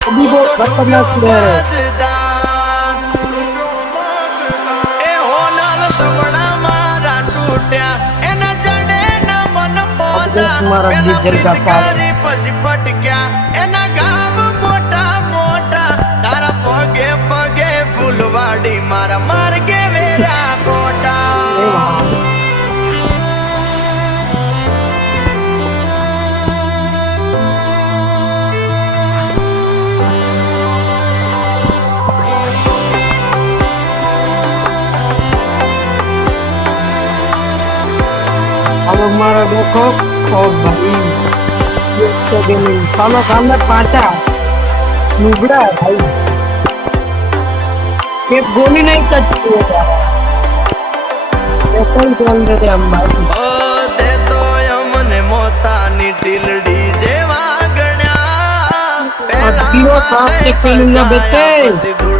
अभी वो खतरनाक प्लेयर है। अभी तुम्हारा डीजल का पास પછી પટક્યા એના ગામ મોટા મોટા તારા પગે પગે ફૂલવાડી મારા માર્ગે વેરા કોટા अब हमारा देखो ओ भाई ये तो गेमिंग सालों काम में पांचा नुबड़ा है भाई ये गोली नहीं कटती है यार ऐसा ही चल रहे थे हम भाई ઓ તે તો અમને મોતાની ટીલડી જેવા ગણ્યા अब 0-7 से खेलूंगा बेटे। પછી ધૂળ